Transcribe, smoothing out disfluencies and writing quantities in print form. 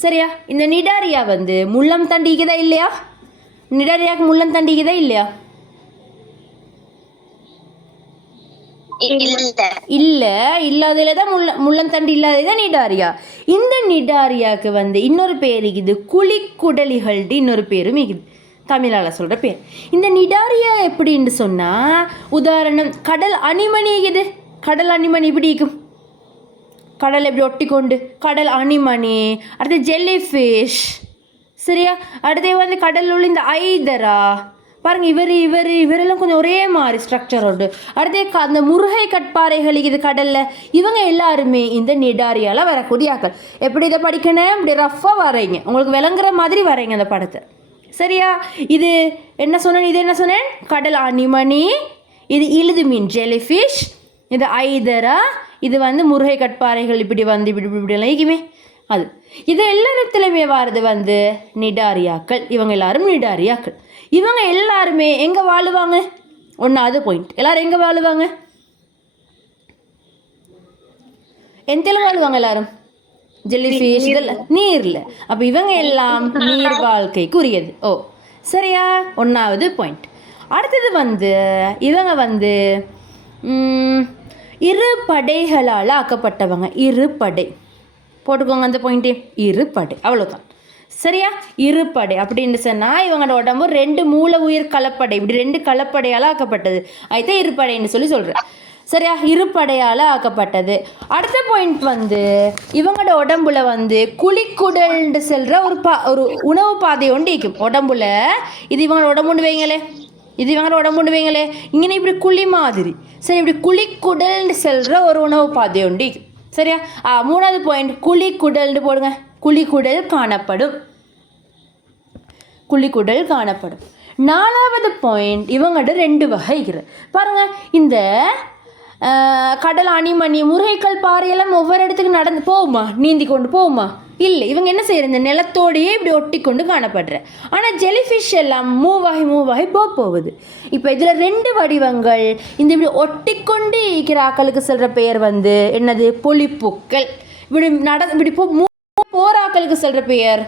சரியா? இந்த நிடாரியா வந்து முள்ளம் தண்டிக்குதா இல்லையா? நிடாரியாவுக்கு முள்ளம் தண்டிக்குதா இல்லையா? இல்ல, இல்லாததுல தான் முள்ளந்தண்டு இல்லாததான் நிடாரியா. இந்த நிடாரியாவுக்கு வந்து இன்னொரு பேர் இருக்குது, குழிக்குடலிகள்ட்டு இன்னொரு பேரும் இருக்குது, தமிழால சொல்கிற பேர். இந்த நிடாரியா எப்படின்னு சொன்னால், உதாரணம் கடல் அணிமணி இருக்குது. கடல் அணிமணி இப்படி இருக்கும், கடல் எப்படி ஒட்டி கொண்டு கடல் அணிமணி. அடுத்து ஜெல்லி ஃபிஷ், சரியா? அடுத்து வந்து கடலில் உள்ள இந்த ஐதரா பாருங்க, இவரெல்லாம் கொஞ்சம் ஒரே மாதிரி ஸ்ட்ரக்சர் உண்டு. அடுத்து அந்த முருகை கட்பாறைகள் இது கடலில், இவங்க எல்லாருமே இந்த நிடாரியால் வரக்கூடிய ஆக்கள். எப்படி இதை படிக்கணும், இப்படி ரஃப்பாக வரைங்க, உங்களுக்கு விளங்குற மாதிரி வரைங்க அந்த படத்தை, சரியா? இது என்ன சொன்னேன், இது என்ன சொன்னேன், கடல் அணிமணி. இது இழுது மீன் ஜெலிஃபிஷ். இது ஐதரா. இது வந்து முருகை கட்பாறைகள் இப்படி வந்து இப்படி இலகிக்குமே அது. இது எல்லாத்துலேயுமே வாரது வந்து நிடாரியாக்கள். இவங்க எல்லாரும் நிடாரியாக்கள். இவங்க எல்லாருமே எங்கே வாழுவாங்க? ஒன்றாவது பாயிண்ட், எல்லாரும் எங்கே வாழுவாங்க? எந்தில் வாழுவாங்க எல்லாரும்? ஜெல்லிஃபிஷ் இதெல்லாம் நீரில். அப்போ இவங்க எல்லாம் நீர் வாழ்க்கைக்குரியது. ஓ, சரியா? ஒன்றாவது பாயிண்ட். அடுத்தது வந்து இவங்க வந்து இரு படைகளால் ஆக்கப்பட்டவங்க. இரு படை போட்டுக்கோங்க அந்த பாயிண்ட்டே, இரு படை, அவ்வளோதான், சரியா? இருப்படை அப்படின்னு சொன்னால் இவங்களோட உடம்பு 2 மூல உயிர் கலப்படை, இப்படி 2 கலப்படையால் ஆக்கப்பட்டது. அதுதான் இருப்படைன்னு சொல்கிறேன், சரியா? இருப்படையால் ஆக்கப்பட்டது. அடுத்த பாயிண்ட் வந்து இவங்களோட உடம்புல வந்து குழிக்குடல்னு செல்கிற ஒரு உணவு பாதை ஒன்று இருக்கும் உடம்புல. இது இவங்களோட உடம்புன்னு வைங்களே, இது இவங்களோட உடம்புன்னு வைங்களே, இங்கே இப்படி குழி மாதிரி, சரி, இப்படி குழிக்குடல்னு செல்கிற ஒரு உணவு பாதை ஒன்று இருக்கும், சரியா? மூணாவது பாயிண்ட் குழிக்குடல்னு போடுங்க. குழிக்குடல் காணப்படும், குழிக்குடல் காணப்படும். நாலாவது பாயிண்ட் இவங்கள்ட்ட 2 வகை இருக்குது பாருங்க. இந்த கடல் அணிமணி முருகைக்கல் பாறையெல்லாம் ஒவ்வொரு இடத்துக்கு நடந்து போகுமா, நீந்தி கொண்டு போகுமா? இல்லை, இவங்க என்ன செய்யறது, இந்த நிலத்தோடையே இப்படி ஒட்டி கொண்டு காணப்படுற. ஆனால் ஜெலிஃபிஷ் எல்லாம் மூவாகி போகுது. இப்போ இதில் 2 வடிவங்கள். இந்த இப்படி ஒட்டி கொண்டு இருக்கிற ஆக்களுக்கு சொல்கிற பெயர் வந்து என்னது, பொலிப்புக்கள். இப்படி இப்படி போராக்களுக்கு சொல்கிற பெயர்